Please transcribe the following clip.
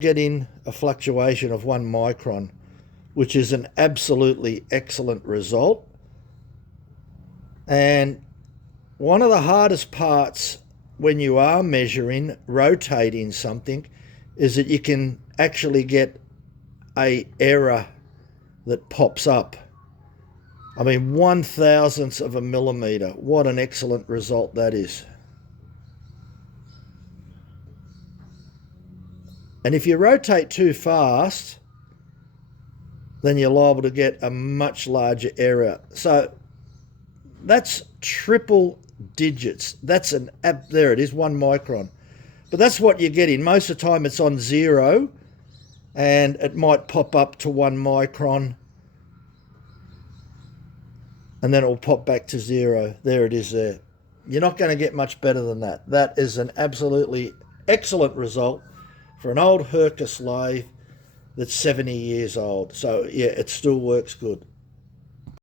getting a fluctuation of 1 micron, which is an absolutely excellent result. And one of the hardest parts when you are measuring, rotating something, is that you can actually get a error that pops up. I mean, 1/1000th of a millimeter. What an excellent result that is. And if you rotate too fast, then you're liable to get a much larger error. So that's triple digits. That's there it is, 1 micron. But that's what you're getting. Most of the time it's on 0, and it might pop up to 1 micron, and then it will pop back to 0. There it is there. You're not going to get much better than that. That is an absolutely excellent result for an old Hercus lathe that's 70 years old. So yeah, it still works good.